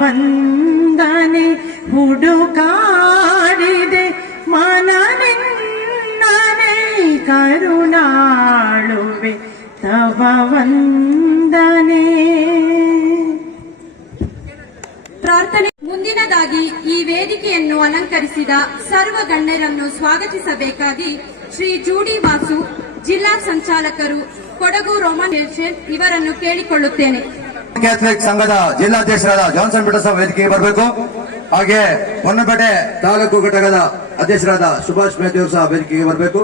ವಂದನೆ ಹುಡುಕಾಡಿದೆ ಮನನಿನ್ನನೆ ಕರುಣಾಳುವೆ ತವ ವಂದನೆ. ಪ್ರಾರ್ಥನೆ. ಮುಂದಿನದಾಗಿ ಈ ವೇದಿಕೆಯನ್ನು ಅಲಂಕರಿಸಿದ ಸರ್ವ ಗಣ್ಯರನ್ನು ಸ್ವಾಗತಿಸಬೇಕಾಗಿ ಶ್ರೀ ಜೂಡಿ ವಾಸು, ಜಿಲ್ಲಾ ಸಂಚಾಲಕರು, ಕೊಡಗು ರೋಮನ್ ಇವರನ್ನು ಕೇಳಿಕೊಳ್ಳುತ್ತೇನೆ. ಕ್ಯಾಥಲಿಕ್ ಸಂಘದ ಜಿಲ್ಲಾಧ್ಯಕ್ಷರಾದ ಜಾನ್ಸನ್ ಪೀಟರ್ಸ್ ವೇದಿಕೆಗೆ ಬರಬೇಕು. ಹಾಗೆ ಹೊನ್ನಪೇಟೆ ತಾಲೂಕು ಘಟಕದ ಅಧ್ಯಕ್ಷರಾದ ಸುಭಾಷ್ ಮೇಥ್ಯೂ ಸಹ ವೇದಿಕೆಗೆ ಬರಬೇಕು.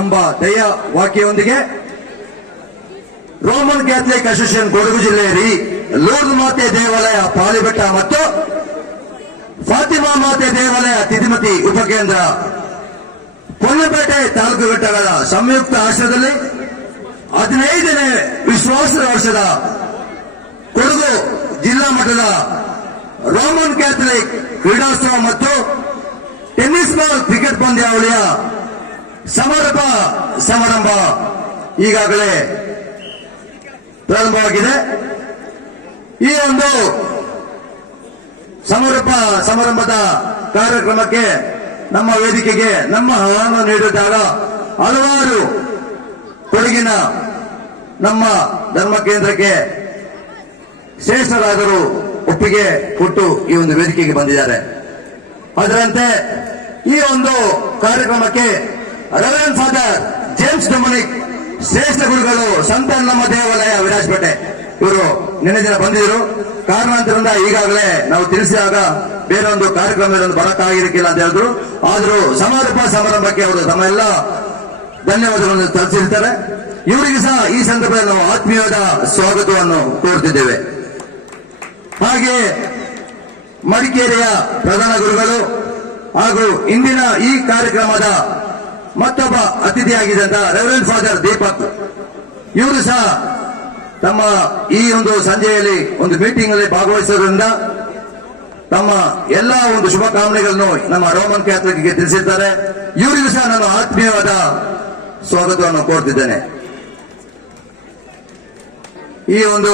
ಎಂಬ ದಯ ವಾಕ್ಯದೊಂದಿಗೆ ರೋಮನ್ ಕ್ಯಾಥಲಿಕ್ ಅಸೋಸಿಯೇಷನ್ ಕೊಡಗು ಜಿಲ್ಲೆಯಲ್ಲಿ ಲೂರ್ದ್ ಮಾತೆ ದೇವಾಲಯ ಪಾಲಿಬೆಟ್ಟ ಮತ್ತು ಫಾತಿಮಾ ಮಾತೆ ದೇವಾಲಯ ತಿತಿಮತಿ ಉಪಕೇಂದ್ರ ಹೊನ್ನಪೇಟೆ ತಾಲೂಕು ಘಟಕದ ಸಂಯುಕ್ತ ಆಶ್ರಯದಲ್ಲಿ 15ನೇ ವಿಶ್ವಾಸದ ವರ್ಷದ ಕೊಡಗು ಜಿಲ್ಲಾ ಮಟ್ಟದ ರೋಮನ್ ಕ್ಯಾಥಲಿಕ್ ಕ್ರೀಡೋತ್ಸವ ಮತ್ತು ಟೆನ್ನಿಸ್ ಬಾಲ್ ಕ್ರಿಕೆಟ್ ಪಂದ್ಯಾವಳಿಯ ಸಮಾರಂಭ ಈಗಾಗಲೇ ಪ್ರಾರಂಭವಾಗಿದೆ. ಈ ಒಂದು ಸಮಾರಂಭದ ಕಾರ್ಯಕ್ರಮಕ್ಕೆ ನಮ್ಮ ವೇದಿಕೆಗೆ ನಮ್ಮ ಆಹ್ವಾನ ನೀಡಿದಾಗ ಹಲವಾರು ಕೊಡಗಿನ ನಮ್ಮ ಧರ್ಮ ಕೇಂದ್ರಕ್ಕೆ ಶ್ರೇಷ್ಠರಾದರು ಒಪ್ಪಿಗೆ ಕೊಟ್ಟು ಈ ಒಂದು ವೇದಿಕೆಗೆ ಬಂದಿದ್ದಾರೆ. ಅದರಂತೆ ಈ ಒಂದು ಕಾರ್ಯಕ್ರಮಕ್ಕೆ ರೆವರೆಂಡ್ ಫಾದರ್ ಜೇಮ್ಸ್ ಡೊಮಿನಿಕ್ ಶ್ರೇಷ್ಠ ಗುರುಗಳು ಸಂತ ನಮ್ಮ ದೇವಾಲಯ ವಿರಾಜಪೇಟೆ ಇವರು ನಿನ್ನೆ ದಿನ ಬಂದಿದ್ರು. ಕಾರಣಾಂತರದಿಂದ ಈಗಾಗಲೇ ನಾವು ತಿಳಿಸಿದಾಗ ಬೇರೆ ಒಂದು ಕಾರ್ಯಕ್ರಮದಲ್ಲಿ ಬರಕ್ಕಾಗಿರಕ್ಕಿಲ್ಲ ಅಂತ ಹೇಳಿದ್ರು. ಆದರೂ ಸಮಾರಂಭಕ್ಕೆ ಅವರು ತಮ್ಮ ಎಲ್ಲ ಧನ್ಯವಾದಗಳನ್ನು ತಲುಪಿಸಿರ್ತಾರೆ. ಇವರಿಗೆ ಸಹ ಈ ಸಂದರ್ಭದಲ್ಲಿ ನಾವು ಆತ್ಮೀಯವಾದ ಸ್ವಾಗತವನ್ನು ಕೋರುತ್ತಿದ್ದೇವೆ. ಹಾಗೆ ಮಡಿಕೇರಿಯ ಪ್ರಧಾನ ಗುರುಗಳು ಹಾಗೂ ಇಂದಿನ ಈ ಕಾರ್ಯಕ್ರಮದ ಮತ್ತೊಬ್ಬ ಅತಿಥಿಯಾಗಿದ್ದಂತ ರೆವರೆಂಡ್ ಫಾದರ್ ದೀಪಕ್ ಇವರು ಸಹ ತಮ್ಮ ಈ ಒಂದು ಸಂಜೆಯಲ್ಲಿ ಒಂದು ಮೀಟಿಂಗ್ ಅಲ್ಲಿ ಭಾಗವಹಿಸೋದ್ರಿಂದ ತಮ್ಮ ಎಲ್ಲ ಒಂದು ಶುಭಕಾಮನೆಗಳನ್ನು ನಮ್ಮ ರೋಮನ್ ಕ್ಯಾಥಲಿಕ್ಗೆ ತಿಳಿಸಿದ್ದಾರೆ. ಇವರಿಗೂ ಸಹ ನಾನು ಆತ್ಮೀಯವಾದ ಸ್ವಾಗತವನ್ನು ಕೋರ್ತಿದ್ದೇನೆ. ಈ ಒಂದು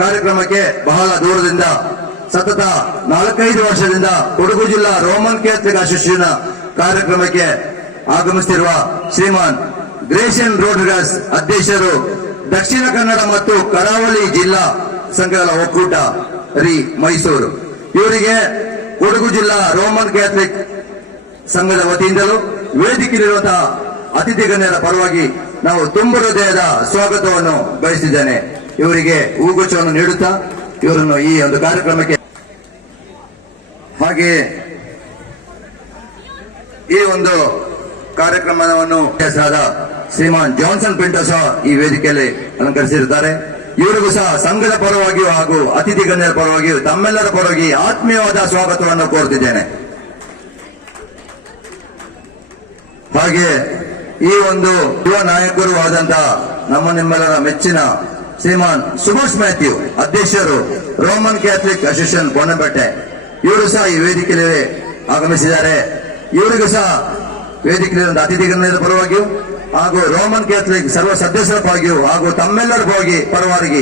ಕಾರ್ಯಕ್ರಮಕ್ಕೆ ಬಹಳ ದೂರದಿಂದ ಸತತ 4-5 ವರ್ಷದಿಂದ ಕೊಡಗು ಜಿಲ್ಲಾ ರೋಮನ್ ಕ್ಯಾಥಲಿಕ್ ಅಸೋಸಿಯೇಷನ್ ಕಾರ್ಯಕ್ರಮಕ್ಕೆ ಆಗಮಿಸುತ್ತಿರುವ ಶ್ರೀಮಾನ್ ಗ್ರೇಷನ್ ರೋಡ್ರಿಗಸ್ ಅಧ್ಯಕ್ಷರು, ದಕ್ಷಿಣ ಕನ್ನಡ ಮತ್ತು ಕರಾವಳಿ ಜಿಲ್ಲಾ ಸಂಘಗಳ ಒಕ್ಕೂಟ ಮೈಸೂರು ಇವರಿಗೆ ಕೊಡಗು ಜಿಲ್ಲಾ ರೋಮನ್ ಕ್ಯಾಥಲಿಕ್ ಸಂಘದ ವತಿಯಿಂದಲೂ ವೇದಿಕೆಯಲ್ಲಿರುವಂತಹ ಅತಿಥಿ ಗಣ್ಯರ ಪರವಾಗಿ ನಾವು ತುಂಬ ಹೃದಯದ ಸ್ವಾಗತವನ್ನು ಬಯಸಿದ್ದೇನೆ. ಇವರಿಗೆ ಹೂಗುಚ್ಛವನ್ನು ನೀಡುತ್ತಾ ಇವರನ್ನು ಈ ಒಂದು ಕಾರ್ಯಕ್ರಮಕ್ಕೆ ಹಾಗೆ ಈ ಒಂದು ಕಾರ್ಯಕ್ರಮವನ್ನು ಶ್ರೀಮಾನ್ ಜಾನ್ಸನ್ ಪಿಂಟರ್ಸ್ ಈ ವೇದಿಕೆಯಲ್ಲಿ ಅಲಂಕರಿಸಿರುತ್ತಾರೆ. ಇವರಿಗೂ ಸಹ ಸಂಘದ ಪರವಾಗಿಯೂ ಹಾಗೂ ಅತಿಥಿ ಗಣ್ಯರ ಪರವಾಗಿಯೂ ತಮ್ಮೆಲ್ಲರ ಪರವಾಗಿ ಆತ್ಮೀಯವಾದ ಸ್ವಾಗತವನ್ನು ಕೋರುತ್ತಿದ್ದೇನೆ. ಹಾಗೆ ಈ ಒಂದು ಯುವ ನಾಯಕರು ಆದಂತಹ ನಿಮ್ಮೆಲ್ಲರ ಮೆಚ್ಚಿನ ಶ್ರೀಮಾನ್ ಸುಭಾಷ್ ಮ್ಯಾಥ್ಯೂ ಅಧ್ಯಕ್ಷರು ರೋಮನ್ ಕ್ಯಾಥಲಿಕ್ ಅಸೋಸಿಯೇಷನ್ ಹೊನ್ನಪೇಟೆ ಇವರು ಸಹ ಈ ವೇದಿಕೆಯಲ್ಲಿ ಆಗಮಿಸಿದ್ದಾರೆ. ಇವರಿಗೂ ಸಹ ವೇದಿಕೆಯಲ್ಲಿ ಅತಿಥಿ ಗಣ್ಯರ ಪರವಾಗಿಯೂ ಹಾಗೂ ರೋಮನ್ ಕ್ಯಾಥಲಿಕ್ ಸರ್ವ ಸದಸ್ಯರ ಪರವಾಗಿಯೂ ಹಾಗೂ ತಮ್ಮೆಲ್ಲರ ಪರವಾಗಿ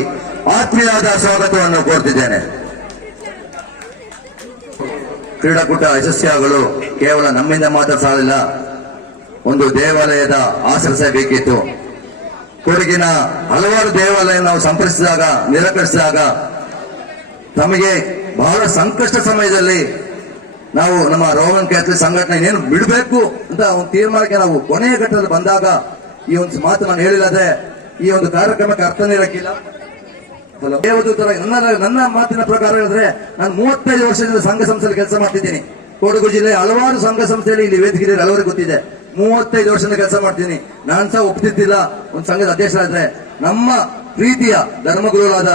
ಆತ್ಮೀಯವಾದ ಸ್ವಾಗತವನ್ನು ಕೋರುತ್ತಿದ್ದೇನೆ. ಕ್ರೀಡಾಕೂಟ ಯಶಸ್ವಿಯಾಗಲು ಕೇವಲ ನಮ್ಮಿಂದ ಮಾತ್ರ ಸಾಲಿಲ್ಲ, ಒಂದು ದೇವಾಲಯದ ಆಶ್ರಯ ಬೇಕಿತ್ತು. ಕೊಡಗಿನ ಹಲವಾರು ದೇವಾಲಯ ನಾವು ಸಂಪರ್ಕಿಸಿದಾಗ ನಿರಾಕರಿಸಿದಾಗ ತಮಗೆ ಬಹಳ ಸಂಕಷ್ಟ ಸಮಯದಲ್ಲಿ ನಾವು ನಮ್ಮ ರೋಮನ್ ಕ್ಯಾಥಲಿಕ್ ಸಂಘಟನೆ ಏನು ಬಿಡಬೇಕು ಅಂತ ಒಂದು ತೀರ್ಮಾನಕ್ಕೆ ನಾವು ಕೊನೆಯ ಘಟ್ಟದಲ್ಲಿ ಬಂದಾಗ ಈ ಒಂದು ಮಾತು ನಾನು ಹೇಳಿಲ್ಲದೆ ಈ ಒಂದು ಕಾರ್ಯಕ್ರಮಕ್ಕೆ ಅರ್ಥನೇ ಇರಕ್ಕಿಲ್ಲ. ನನ್ನ ಮಾತಿನ ಪ್ರಕಾರ ಹೇಳಿದ್ರೆ ನಾನು 35 ವರ್ಷದಿಂದ ಸಂಘ ಸಂಸ್ಥೆಯಲ್ಲಿ ಕೆಲಸ ಮಾಡ್ತಿದ್ದೀನಿ. ಕೊಡಗು ಜಿಲ್ಲೆ ಹಲವಾರು ಸಂಘ ಸಂಸ್ಥೆಯಲ್ಲಿ ಇಲ್ಲಿ ವೇದಿಕೆಯಲ್ಲಿ ಹಲವರಿಗೆ ಗೊತ್ತಿದೆ. 35 ವರ್ಷದಿಂದ ಕೆಲಸ ಮಾಡ್ತೀನಿ. ನಾನು ಸಹ ಒಪ್ತಿದ್ದಿಲ್ಲ ಒಂದು ಸಂಘದ ಅಧ್ಯಕ್ಷರಾದ್ರೆ ನಮ್ಮ ಪ್ರೀತಿಯ ಧರ್ಮಗುರುಗಳಾದ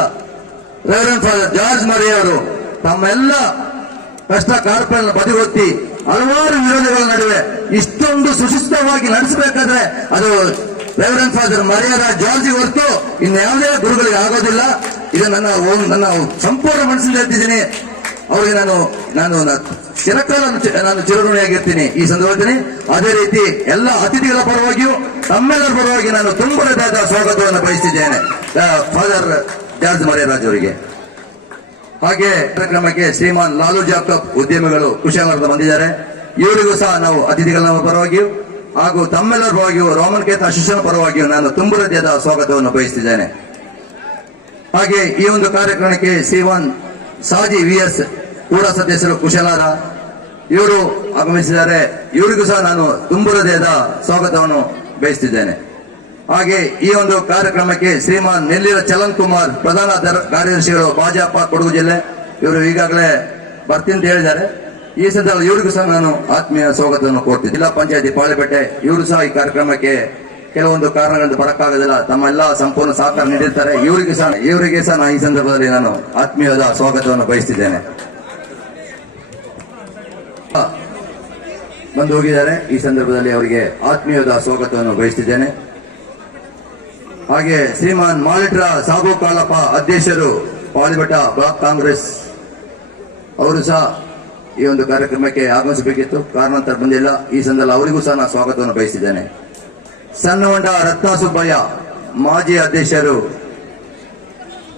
ರೆವರೆಂಡ್ ಫಾದರ್ ಜಾರ್ಜ್ ಮರಿ ಅವರು ತಮ್ಮೆಲ್ಲ ಕಷ್ಟ ಕಾರ್ಪಣ್ಯ ಬದಿಗೊತ್ತಿ ಹಲವಾರು ವಿರೋಧಗಳ ನಡುವೆ ಇಷ್ಟೊಂದು ಸುಶಿಷ್ಟವಾಗಿ ನಡೆಸಬೇಕಾದ್ರೆ ಅದು ರೆವರೆಂಡ್ ಫಾದರ್ ಮರಿಯರ ಜಾರ್ಜ್ ಹೊರತು ಇನ್ಯಾವುದೇ ಗುರುಗಳಿಗೆ ಆಗೋದಿಲ್ಲ. ಇದು ನನ್ನ ಸಂಪೂರ್ಣ ಮನಸ್ಸಿಂದ ಹೇಳ್ತಿದ್ದೀನಿ. ಅವರಿಗೆ ನಾನು ಚಿರಕಾಲ ನಾನು ಚಿರಋಣಿಯಾಗಿರ್ತೀನಿ ಈ ಸಂದರ್ಭದಲ್ಲಿ. ಅದೇ ರೀತಿ ಎಲ್ಲ ಅತಿಥಿಗಳ ಪರವಾಗಿಯೂ ತಮ್ಮೆಲ್ಲರ ಪರವಾಗಿ ನಾನು ತುಂಬ ಸ್ವಾಗತವನ್ನು ಬಯಸಿದ್ದೇನೆ. ಫಾದರ್ ಜಾರ್ಜ್ ಮರಿಯರಾಜ್ ಅವರಿಗೆ. ಹಾಗೆ ಕಾರ್ಯಕ್ರಮಕ್ಕೆ ಶ್ರೀಮಾನ್ ಲಾಲು ಜಾಕಬ್ ಉದ್ಯಮಿಗಳು ಕುಶಾಲನಗರದ ಬಂದಿದ್ದಾರೆ. ಇವರಿಗೂ ಸಹ ನಾವು ಅತಿಥಿಗಳ ಪರವಾಗಿಯೂ ಹಾಗೂ ತಮ್ಮೆಲ್ಲರ ಪರವಾಗಿಯೂ ರೋಮನ್ ಕ್ಯಾಥಲಿಕ್ ಅಸೋಸಿಯೇಷನ್ ಪರವಾಗಿಯೂ ನಾನು ತುಂಬು ಹೃದಯದ ಸ್ವಾಗತವನ್ನು ಬಯಸುತ್ತಿದ್ದೇನೆ. ಹಾಗೆ ಈ ಒಂದು ಕಾರ್ಯಕ್ರಮಕ್ಕೆ ಶ್ರೀಮಾನ್ ಸಾಜಿ VS ಕೂಡ ಸದಸ್ಯರು ಕುಶಲಾರ ಇವರು ಆಗಮಿಸಿದ್ದಾರೆ. ಇವರಿಗೂ ಸಹ ನಾನು ತುಂಬು ಹೃದಯದ ಸ್ವಾಗತವನ್ನು ಬಯಸುತ್ತಿದ್ದೇನೆ. ಹಾಗೆ ಈ ಒಂದು ಕಾರ್ಯಕ್ರಮಕ್ಕೆ ಶ್ರೀಮಾನ್ ನೆಲ್ಲಿರ ಚಲನ್ ಕುಮಾರ್ ಪ್ರಧಾನ ಕಾರ್ಯದರ್ಶಿಗಳು ಭಾಜಪ ಕೊಡಗು ಜಿಲ್ಲೆ, ಇವರು ಈಗಾಗಲೇ ಬರ್ತೀನಿ ಅಂತ ಹೇಳಿದ್ದಾರೆ. ಈ ಸಂದರ್ಭ ಇವರಿಗೂ ಸಹ ನಾನು ಆತ್ಮೀಯ ಸ್ವಾಗತವನ್ನು ಕೋರ್ತೀನಿ. ಜಿಲ್ಲಾ ಪಂಚಾಯತಿ ಪಾಳಿಪೇಟೆ ಇವರು ಸಹ ಈ ಕಾರ್ಯಕ್ರಮಕ್ಕೆ ಕೆಲವೊಂದು ಕಾರಣಗಳಿಂದ ಬರಕ್ಕಾಗೋದಿಲ್ಲ, ತಮ್ಮೆಲ್ಲ ಸಂಪೂರ್ಣ ಸಹಕಾರ ನೀಡಿರ್ತಾರೆ. ಇವರಿಗೆ ಸಹ ನಾನು ಈ ಸಂದರ್ಭದಲ್ಲಿ ನಾನು ಆತ್ಮೀಯವಾದ ಸ್ವಾಗತವನ್ನು ಬಯಸ್ತಿದ್ದೇನೆ. ಬಂದು ಹೋಗಿದ್ದಾರೆ. ಈ ಸಂದರ್ಭದಲ್ಲಿ ಅವರಿಗೆ ಆತ್ಮೀಯವಾದ ಸ್ವಾಗತವನ್ನು ಬಯಸ್ತಿದ್ದೇನೆ. ಹಾಗೆ ಶ್ರೀಮಾನ್ ಮಾಲಿಟ್ರ ಸಾಬು ಕಾಳಪ್ಪ ಅಧ್ಯಕ್ಷರು ಪಾಳಿಬೆಟ್ಟ ಬ್ಲಾಕ್ ಕಾಂಗ್ರೆಸ್ ಅವರು ಸಹ ಈ ಒಂದು ಕಾರ್ಯಕ್ರಮಕ್ಕೆ ಆಗಮಿಸಬೇಕಿತ್ತು, ಕಾರಣಾಂತರ ಬಂದಿಲ್ಲ. ಈ ಸಂದರ್ಭದಲ್ಲಿ ಅವರಿಗೂ ಸಹ ನಾನು ಸ್ವಾಗತವನ್ನು ಬಯಸಿದ್ದೇನೆ. ಸಣ್ಣಹೊಂಡ ರತ್ನ ಸುಬ್ಬಯ್ಯ ಮಾಜಿ ಅಧ್ಯಕ್ಷರು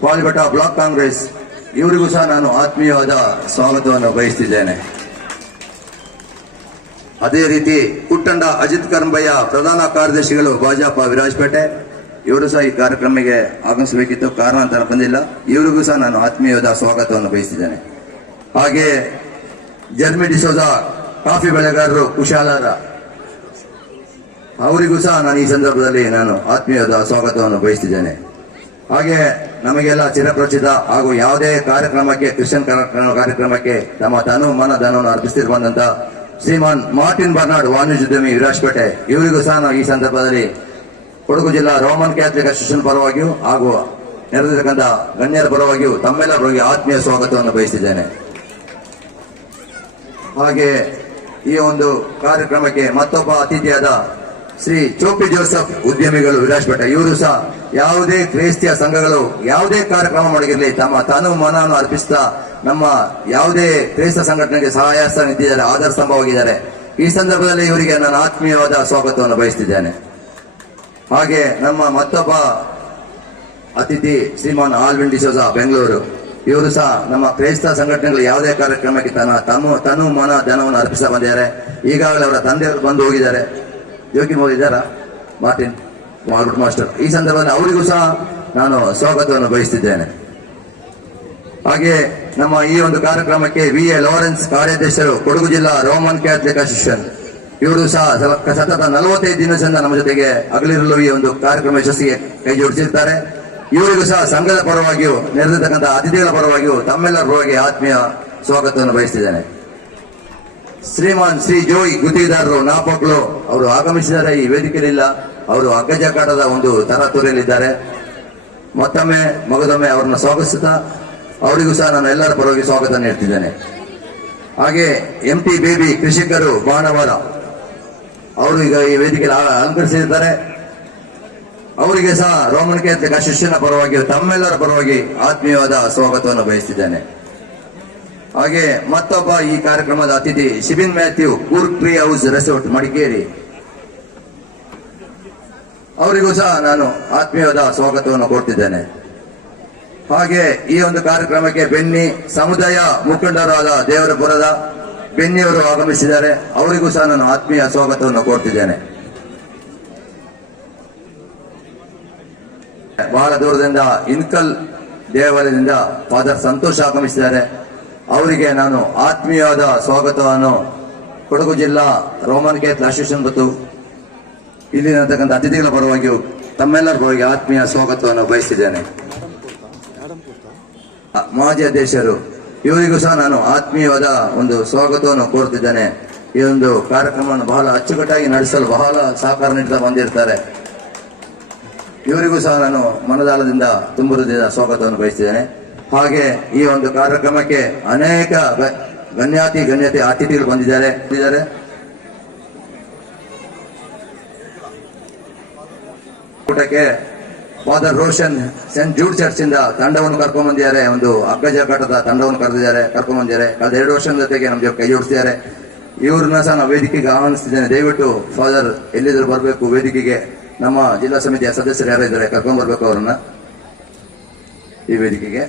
ಪಾಳಿಬೆಟ್ಟ ಬ್ಲಾಕ್ ಕಾಂಗ್ರೆಸ್, ಇವರಿಗೂ ಸಹ ನಾನು ಆತ್ಮೀಯವಾದ ಸ್ವಾಗತವನ್ನು ಬಯಸುತ್ತಿದ್ದೇನೆ. ಅದೇ ರೀತಿ ಕುಟ್ಟಂಡ ಅಜಿತ್ ಕರಂಬಯ್ಯ ಪ್ರಧಾನ ಕಾರ್ಯದರ್ಶಿಗಳು ಭಾಜಪ ವಿರಾಜಪೇಟೆ, ಇವರು ಸಹ ಈ ಕಾರ್ಯಕ್ರಮಕ್ಕೆ ಆಗಮಿಸಬೇಕಿತ್ತು, ಕಾರಣಾಂತರ ಬಂದಿಲ್ಲ. ಇವರಿಗೂ ಸಹ ನಾನು ಆತ್ಮೀಯವಾದ ಸ್ವಾಗತವನ್ನು ಬಯಸಿದ್ದೇನೆ. ಹಾಗೆ ಜರ್ಮಿ ಡಿಸೋಜ ಕಾಫಿ ಬೆಳೆಗಾರರು ಕುಶಾಲರ, ಅವರಿಗೂ ಸಹ ನಾನು ಈ ಸಂದರ್ಭದಲ್ಲಿ ನಾನು ಆತ್ಮೀಯವಾದ ಸ್ವಾಗತವನ್ನು ಬಯಸಿದ್ದೇನೆ. ಹಾಗೆ ನಮಗೆಲ್ಲ ಚಿರಪರಿಚಿತ ಹಾಗೂ ಯಾವುದೇ ಕಾರ್ಯಕ್ರಮಕ್ಕೆ ಕ್ರಿಶ್ಚಿಯನ್ ಕಾರ್ಯಕ್ರಮಕ್ಕೆ ತಮ್ಮ ತನು ಮನ ಧನವನ್ನು ಅರ್ಪಿಸುತ್ತಿರುವಂತ ಶ್ರೀಮಾನ್ ಮಾರ್ಟಿನ್ ಬರ್ನಾಡ್ ವಾಣಿಜ್ಯೋದ್ಯಮಿ ವಿರಾಜಪೇಟೆ, ಇವರಿಗೂ ಸಹ ನಾನು ಈ ಸಂದರ್ಭದಲ್ಲಿ ಕೊಡಗು ಜಿಲ್ಲಾ ರೋಮನ್ ಕ್ಯಾಥಲಿಕ್ ಅಸೋಸಿಯೇಷನ್ ಪರವಾಗಿಯೂ ಹಾಗೂ ನೆರೆದಿರತಕ್ಕಂಥ ಗಣ್ಯರ ಪರವಾಗಿಯೂ ತಮ್ಮೆಲ್ಲರ ಪರವಾಗಿ ಆತ್ಮೀಯ ಸ್ವಾಗತವನ್ನು ಬಯಸಿದ್ದೇನೆ. ಹಾಗೆ ಈ ಒಂದು ಕಾರ್ಯಕ್ರಮಕ್ಕೆ ಮತ್ತೊಬ್ಬ ಅತಿಥಿಯಾದ ಶ್ರೀ ಚೋಪಿ ಜೋಸೆಫ್ ಉದ್ಯಮಿಗಳು ವಿರಾಜಪೇಟೆ, ಇವರು ಸಹ ಯಾವುದೇ ಕ್ರೈಸ್ತಿಯ ಸಂಘಗಳು ಯಾವುದೇ ಕಾರ್ಯಕ್ರಮ ಮಾಡಿರಲಿ ತಮ್ಮ ತನು ಮನವನ್ನು ಅರ್ಪಿಸ್ತಾ ನಮ್ಮ ಯಾವುದೇ ಕ್ರೈಸ್ತ ಸಂಘಟನೆಗೆ ಸಹಾಯ ನಿಂತಿದ್ದಾರೆ, ಆಧಾರ ಸ್ತಂಭವಾಗಿದ್ದಾರೆ. ಈ ಸಂದರ್ಭದಲ್ಲಿ ಇವರಿಗೆ ನಾನು ಆತ್ಮೀಯವಾದ ಸ್ವಾಗತವನ್ನು ಬಯಸುತ್ತಿದ್ದೇನೆ. ಹಾಗೆ ನಮ್ಮ ಮತ್ತೊಬ್ಬ ಅತಿಥಿ ಶ್ರೀಮಾನ್ ಆಲ್ವಿನ್ ಡಿಸೋಜ ಬೆಂಗಳೂರು, ಇವರು ಸಹ ನಮ್ಮ ಕ್ರೈಸ್ತ ಸಂಘಟನೆಗಳು ಯಾವುದೇ ಕಾರ್ಯಕ್ರಮಕ್ಕೆ ತನು ಮನ ಧನವನ್ನು ಅರ್ಪಿಸ ಬಂದಿದ್ದಾರೆ. ಈಗಾಗಲೇ ಅವರ ತಂದೆಯವರು ಬಂದು ಹೋಗಿದ್ದಾರೆ, ಜೋಕಿ ಹೋಗಿದ್ದಾರಾ ಮಾರ್ಟಿನ್ ಮಾಲ್ಬರ್ಟ್ ಮಾಸ್ಟರ್. ಈ ಸಂದರ್ಭದಲ್ಲಿ ಅವರಿಗೂ ಸಹ ನಾನು ಸ್ವಾಗತವನ್ನು ಬಯಸುತ್ತಿದ್ದೇನೆ. ಹಾಗೆ ನಮ್ಮ ಈ ಒಂದು ಕಾರ್ಯಕ್ರಮಕ್ಕೆ VA ಲಾರೆನ್ಸ್ ಕಾರ್ಯಾಧ್ಯಕ್ಷರು ಕೊಡಗು ಜಿಲ್ಲಾ ರೋಮನ್ ಕ್ಯಾಥಲಿಕ್ ಅಸೋಸಿಯೇಷನ್, ಇವರು ಸಹ ಸತತ 45 ದಿನದಿಂದ ನಮ್ಮ ಜೊತೆಗೆ ಅಗಲಿರಲು ಈ ಒಂದು ಕಾರ್ಯಕ್ರಮ ಯಶಸ್ಸಿಗೆ ಕೈ ಜೋಡಿಸಿರ್ತಾರೆ. ಇವರಿಗೂ ಸಹ ಸಂಘದ ಪರವಾಗಿಯೂ ನೆರೆದಿರ್ತಕ್ಕಂಥ ಅತಿಥಿಗಳ ಪರವಾಗಿಯೂ ತಮ್ಮೆಲ್ಲರ ಪರವಾಗಿ ಆತ್ಮೀಯ ಸ್ವಾಗತವನ್ನು ಬಯಸುತ್ತಿದ್ದೇನೆ. ಶ್ರೀಮಾನ್ ಶ್ರೀ ಜೋಯ್ ಗುತ್ತಿಗೆದಾರರು ನಾಪಕ್ಲು ಅವರು ಆಗಮಿಸಿದ್ದಾರೆ. ಈ ವೇದಿಕೆಯಲ್ಲಿಲ್ಲ, ಅವರು ಅಗ್ಗಜಕಾಟದ ಒಂದು ತರಾತುರಿಯಲ್ಲಿದ್ದಾರೆ. ಮತ್ತೊಮ್ಮೆ ಮಗದೊಮ್ಮೆ ಅವರನ್ನು ಸ್ವಾಗತಿಸುತ್ತಾ ಅವರಿಗೂ ಸಹ ನಾನು ಎಲ್ಲರ ಪರವಾಗಿ ಸ್ವಾಗತ ನೀಡ್ತಿದ್ದೇನೆ. ಹಾಗೆ MT ಬೇಬಿ ಕೃಷಿಕರು ಬಾಣವಾರ, ಅವರು ಈಗ ಈ ವೇದಿಕೆಯಲ್ಲಿ ಅಲಂಕರಿಸಿದ್ದಾರೆ. ಅವರಿಗೆ ಸಹ ರೋಮನ್ ಕ್ಯಾಥಲಿಕ್ ಅಸೋಸಿಯೇಷನ್ ಪರವಾಗಿ ತಮ್ಮೆಲ್ಲರ ಪರವಾಗಿ ಆತ್ಮೀಯವಾದ ಸ್ವಾಗತವನ್ನು ಬಯಸುತ್ತಿದ್ದೇನೆ. ಹಾಗೆ ಮತ್ತೊಬ್ಬ ಈ ಕಾರ್ಯಕ್ರಮದ ಅತಿಥಿ Shibin Mathew Coorg tree house resort Madikeri, ಅವರಿಗೂ ಸಹ ನಾನು ಆತ್ಮೀಯವಾದ ಸ್ವಾಗತವನ್ನು ಕೊಡ್ತಿದ್ದೇನೆ. ಹಾಗೆ ಈ ಒಂದು ಕಾರ್ಯಕ್ರಮಕ್ಕೆ ಬೆನ್ನಿ ಸಮುದಾಯ ಮುಖಂಡರಾದ ದೇವರಪುರದ ಬೆನ್ನಿಯವರು ಆಗಮಿಸಿದ್ದಾರೆ. ಅವರಿಗೂ ಸಹ ನಾನು ಆತ್ಮೀಯ ಸ್ವಾಗತವನ್ನು ಕೋರ್ತಿದ್ದೇನೆ. ಬಹಳ ದೂರದಿಂದ ಇನ್ಕಲ್ ದೇವಾಲಯದಿಂದ ಫಾದರ್ ಸಂತೋಷ್ ಆಗಮಿಸಿದ್ದಾರೆ. ಅವರಿಗೆ ನಾನು ಆತ್ಮೀಯವಾದ ಸ್ವಾಗತವನ್ನು ಕೊಡಗು ಜಿಲ್ಲಾ ರೋಮನ್ ಕ್ಯಾಥಲಿಕ್ ಅಸೋಸಿಯೇಷನ್ ಮತ್ತು ಇಲ್ಲಿರತಕ್ಕಂಥ ಅತಿಥಿಗಳ ಪರವಾಗಿಯೂ ತಮ್ಮೆಲ್ಲರ ಪರವಾಗಿ ಆತ್ಮೀಯ ಸ್ವಾಗತವನ್ನು ಬಯಸಿದ್ದೇನೆ. ಮಾಜಿ ಅಧ್ಯಕ್ಷರು, ಇವರಿಗೂ ಸಹ ನಾನು ಆತ್ಮೀಯವಾದ ಒಂದು ಸ್ವಾಗತವನ್ನು ಕೋರುತ್ತಿದ್ದೇನೆ. ಈ ಒಂದು ಕಾರ್ಯಕ್ರಮವನ್ನು ಬಹಳ ಅಚ್ಚುಕಟ್ಟಾಗಿ ನಡೆಸಲು ಬಹಳ ಸಹಕಾರ ನೀಡುತ್ತಾ ಬಂದಿರ್ತಾರೆ. ಇವರಿಗೂ ಸಹ ನಾನು ಮನದಾಳದಿಂದ ತುಂಬು ಹೃದಯದ ಸ್ವಾಗತವನ್ನು ಬಯಸಿದ್ದೇನೆ. ಹಾಗೆ ಈ ಒಂದು ಕಾರ್ಯಕ್ರಮಕ್ಕೆ ಅನೇಕ ಗಣ್ಯಾತಿ ಅತಿಥಿಗಳು ಬಂದಿದ್ದಾರೆ. ಕೂಟಕ್ಕೆ father Roshan saint Jude church ಇಂದ ತಂಡವನ್ನು ಕರ್ಕೊಂಡ್ ಬಂದಿದ್ದಾರೆ. ಒಂದು ಅಗ್ಗಜಕಾಟದ ತಂಡವನ್ನು ಕರ್ಕೊಂಡ್ ಬಂದಿದ್ದಾರೆ. ಕಳೆದ 2 ವರ್ಷದ ಜೊತೆಗೆ ನಮ್ಮ ಜೊತೆ ಕೈ ಜೋಡಿಸಿದ್ದಾರೆ. ಇವ್ರನ್ನ ಸಹ ನಾವು ವೇದಿಕೆಗೆ ಆಹ್ವಾನಿಸ್ತಿದ್ದೇನೆ. ದಯವಿಟ್ಟು ಫಾದರ್ ಎಲ್ಲಿದ್ರು ಬರಬೇಕು ವೇದಿಕೆಗೆ. ನಮ್ಮ ಜಿಲ್ಲಾ ಸಮಿತಿಯ ಸದಸ್ಯರು ಯಾರು ಇದ್ದಾರೆ ಕರ್ಕೊಂಡ್ ಬರ್ಬೇಕು ಅವರನ್ನ. ಈ ವೇದಿಕೆಗೆ.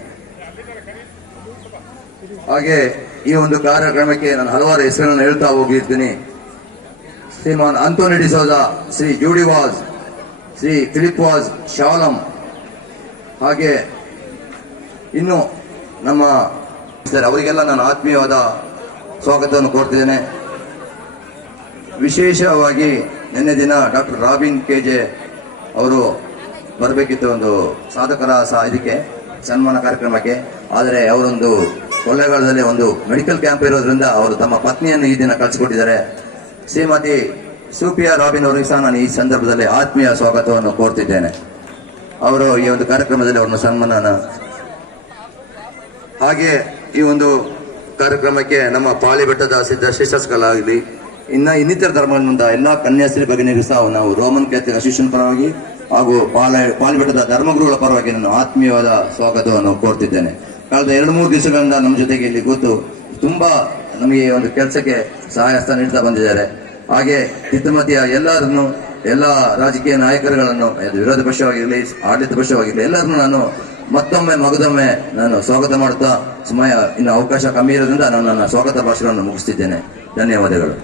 ಹಾಗೆ ಈ ಒಂದು ಕಾರ್ಯಕ್ರಮಕ್ಕೆ ನಾನು ಹಲವಾರು ಹೆಸರುಗಳನ್ನು ಹೇಳ್ತಾ ಹೋಗಿರ್ತೀನಿ. ಶ್ರೀಮಾನ್ ಆಂಟೋನಿ ಡಿಸೋಜ, ಶ್ರೀ ಜೂಡಿ ವಾಸ್, ಶ್ರೀ ಫಿಲಿಪ್ ವಾಸ್ ಶಾಲಂ, ಹಾಗೆ ಇನ್ನು ನಮ್ಮ ಅವರಿಗೆಲ್ಲ ನಾನು ಆತ್ಮೀಯವಾದ ಸ್ವಾಗತವನ್ನು ಕೋರ್ತಿದ್ದೇನೆ. ವಿಶೇಷವಾಗಿ ನಿನ್ನೆ ದಿನ ಡಾಕ್ಟರ್ ರಾಬಿನ್ ಕೆಜೆ ಅವರು ಬರಬೇಕಿತ್ತು ಒಂದು ಸಾಧಕರ ಇದಕ್ಕೆ ಸನ್ಮಾನ ಕಾರ್ಯಕ್ರಮಕ್ಕೆ. ಆದರೆ ಅವರೊಂದು ಕೊಳ್ಳೇಗಾಲದಲ್ಲಿ ಒಂದು ಮೆಡಿಕಲ್ ಕ್ಯಾಂಪ್ ಇರೋದ್ರಿಂದ ಅವರು ತಮ್ಮ ಪತ್ನಿಯನ್ನು ಈ ದಿನ ಕಳಿಸಿಕೊಟ್ಟಿದ್ದಾರೆ. ಶ್ರೀಮತಿ ಸೂಫಿಯಾ ರಾಬಿನ್ ಅವರಿಗೆ ಸಹ ನಾನು ಈ ಸಂದರ್ಭದಲ್ಲಿ ಆತ್ಮೀಯ ಸ್ವಾಗತವನ್ನು ಕೋರ್ತಿದ್ದೇನೆ. ಅವರು ಈ ಒಂದು ಕಾರ್ಯಕ್ರಮದಲ್ಲಿ ಅವ್ರನ್ನ ಸನ್ಮಾನ. ಹಾಗೆ ಈ ಒಂದು ಕಾರ್ಯಕ್ರಮಕ್ಕೆ ನಮ್ಮ ಪಾಳಿಬೆಟ್ಟದ ಸಿದ್ಧ ಶ್ರೀಶಾಸಕರಾಗಲಿ ಇನ್ನಿತರ ಧರ್ಮಗಳಿಂದ ಎಲ್ಲ ಕನ್ಯಾಸ್ತ್ರೀ ಭಗಿನಿಯರು ಸಹ ನಾವು ರೋಮನ್ ಕ್ಯಾಥಲಿಕ್ ಅಸೋಸಿಯೇಷನ್ ಪರವಾಗಿ ಹಾಗೂ ಪಾಳಿಬೆಟ್ಟದ ಧರ್ಮಗುರುಗಳ ಪರವಾಗಿ ನಾನು ಆತ್ಮೀಯವಾದ ಸ್ವಾಗತವನ್ನು ಕೋರ್ತಿದ್ದೇನೆ. ಕಳೆದ 2-3 ದಿವಸಗಳಿಂದ ನಮ್ಮ ಜೊತೆಗೆ ಇಲ್ಲಿ ಕೂತು ತುಂಬಾ ನಮಗೆ ಒಂದು ಕೆಲಸಕ್ಕೆ ಸಹಾಯ ಹಸ್ತ ನೀಡ್ತಾ ಬಂದಿದ್ದಾರೆ. ಹಾಗೆ ಹಿತಮತಿಯ ಎಲ್ಲರನ್ನು, ಎಲ್ಲ ರಾಜಕೀಯ ನಾಯಕರುಗಳನ್ನು, ವಿರೋಧ ಪಕ್ಷವಾಗಿರಲಿ ಆಡಳಿತ ಪಕ್ಷವಾಗಿರಲಿ ಎಲ್ಲರನ್ನು ನಾನು ಮಗದೊಮ್ಮೆ ನಾನು ಸ್ವಾಗತ ಮಾಡುತ್ತಾ, ಸಮಯ ಇನ್ನು ಅವಕಾಶ ಕಮ್ಮಿ ಇರೋದ್ರಿಂದ ನಾನು ನನ್ನ ಸ್ವಾಗತ ಭಾಷಣವನ್ನು ಮುಗಿಸ್ತಿದ್ದೇನೆ. ಧನ್ಯವಾದಗಳು.